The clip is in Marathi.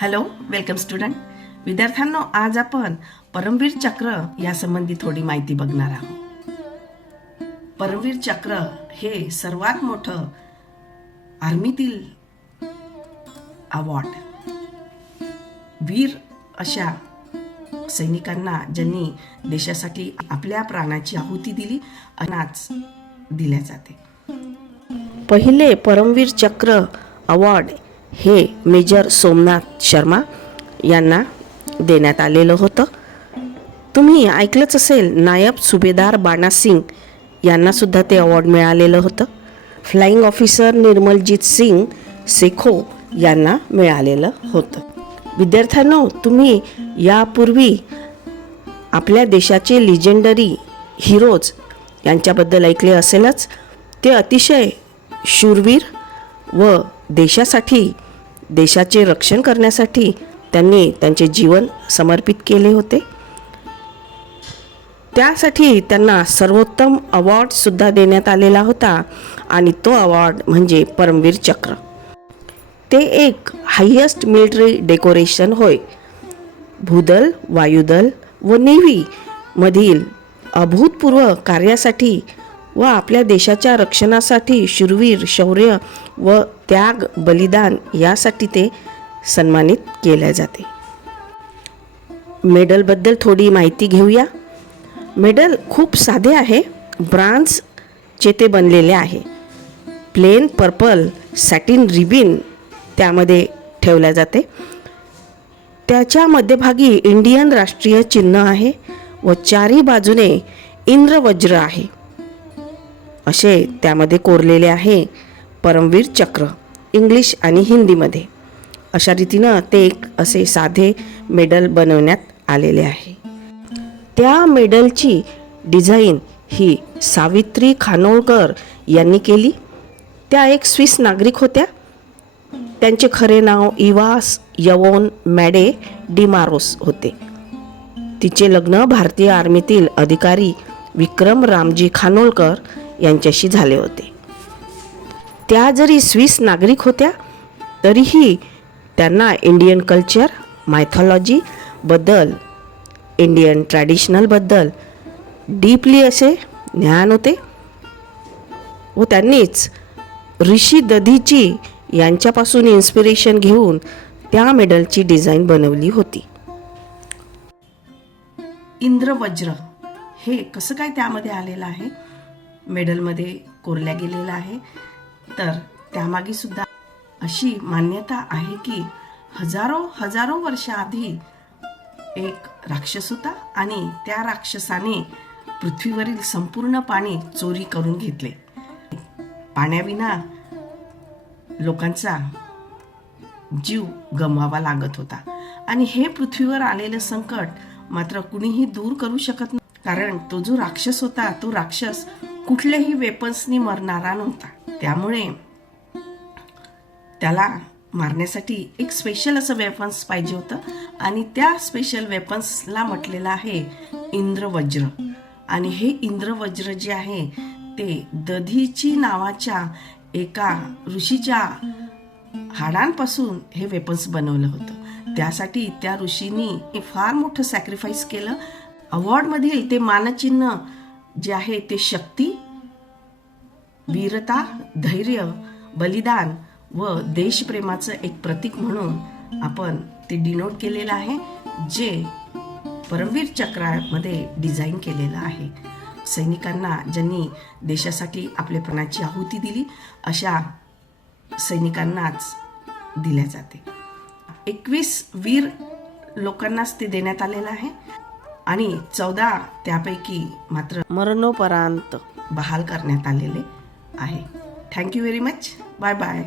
Hello, welcome student. विद्यार्थ्यांनो, आज आपण परमवीर चक्र या संबंधी थोडी माहिती बघणार आहोत. परमवीर चक्र हे सर्वात मोठं आर्मीतील अवॉर्ड. वीर अशा सैनिकांना ज्यांनी देशासाठी आपल्या प्राणाची आहुती दिली अनाच दिल्या जाते. पहिले परमवीर चक्र अवॉर्ड हे मेजर सोमनाथ शर्मा यांना देण्यात आलेलं होतं. तुम्ही ऐकलंच असेल, नायब सुभेदार बाणा सिंग यांना सुद्धा ते अवॉर्ड मिळालेलं होतं. फ्लाइंग ऑफिसर निर्मलजीत सिंग सेखो यांना मिळालेलं होतं. विद्यार्थ्यांनो, तुम्ही यापूर्वी आपल्या देशाचे लिजेंडरी हिरोज यांच्याबद्दल ऐकले असेलच. ते अतिशय शूरवीर व देशाचे रक्षण करण्यासाठी त्यांनी त्यांचे जीवन समर्पित केले होते. त्यासाठी त्यांना सर्वोत्तम अवॉर्ड सुद्धा देण्यात आलेला होता आणि तो अवॉर्ड म्हणजे परमवीर चक्र. ते एक हायेस्ट मिलिटरी डेकोरेशन होय. भूदल, वायुदल व नेव्ही मधील अभूतपूर्व कार्यासाठी व आपल्या देशाच्या रक्षणासाठी शूरवीर, शौर्य व त्याग, बलिदान यासाठी ते सन्मानित केले जाते. मेडलबद्दल थोडी माहिती घेऊया. मेडल खूप साधे आहे. ब्रांझचे ते बनलेले आहे. प्लेन पर्पल सॅटिन रिबिन त्यामध्ये ठेवल्या जाते. त्याच्या मध्यभागी इंडियन राष्ट्रीय चिन्ह आहे व चारी बाजूने इंद्रवज्र आहे असे त्यामध्ये कोरलेले आहे परमवीर चक्र, इंग्लिश आणि हिंदीमध्ये. अशा रीतीनं ते एक असे साधे मेडल बनवण्यात आलेले आहे. त्या मेडलची डिझाईन ही सावित्री खानोळकर यांनी केली. त्या एक स्विस नागरिक होत्या. त्यांचे खरे नाव इवास यवोन मॅडे डिमारोस होते. तिचे लग्न भारतीय आर्मीतील अधिकारी विक्रम रामजी खानोळकर यांच्याशी झाले होते. त्या जरी स्विस नागरिक होत्या तरीही त्यांना इंडियन कल्चर, मायथॉलॉजी बद्दल, इंडियन ट्रॅडिशनल बद्दल डीपली असे ज्ञान होते व त्यांनीच ऋषी दधीची यांच्यापासून इन्स्पिरेशन घेऊन त्या मेडलची डिझाईन बनवली होती. इंद्रवज्र हे कसं काय त्यामध्ये आलेलं आहे, मेडलमध्ये कोरल्या गेलेलं आहे. तर त्यामागे सुद्धा अशी मान्यता आहे की हजारो वर्षाआधी एक राक्षस होता आणि त्या राक्षसाने पृथ्वीवरील संपूर्ण पाणी चोरी करून घेतले. पाण्याविना लोकांचा जीव गमवावा लागत होता आणि हे पृथ्वीवर आलेलं संकट मात्र कुणीही दूर करू शकत नाही. कारण तो जो राक्षस होता, तो राक्षस कुठल्याही वेपन्सनी मरणारा नव्हता. त्यामुळे त्याला मारण्यासाठी एक स्पेशल असं वेपन्स पाहिजे होतं आणि त्या स्पेशल वेपन्सला म्हटलेलं आहे इंद्रवज्र. आणि हे इंद्रवज्र जे आहे ते दधीची नावाच्या एका ऋषीच्या हाडांपासून हे वेपन्स बनवलं होतं. त्यासाठी त्या ऋषींनी फार मोठं सॅक्रिफाईस केलं. अवॉर्डमधील ते मानचिन्ह जे आहे ते शक्ती, वीरता, धैर्य, बलिदान व देशप्रेमाचं एक प्रतीक म्हणून आपण ते डिनोट केलेलं आहे, जे परमवीर चक्रामध्ये डिझाईन केलेलं आहे. सैनिकांना ज्यांनी देशासाठी आपल्या प्राणाची आहुती दिली अशा सैनिकांनाच दिल्या जाते. 21 वीर लोकांनाच ते देण्यात आलेलं आहे आणि 14 त्यापैकी मात्र मरणोपरांत बहाल करण्यात आलेले आहे. Thank you very much. Bye bye.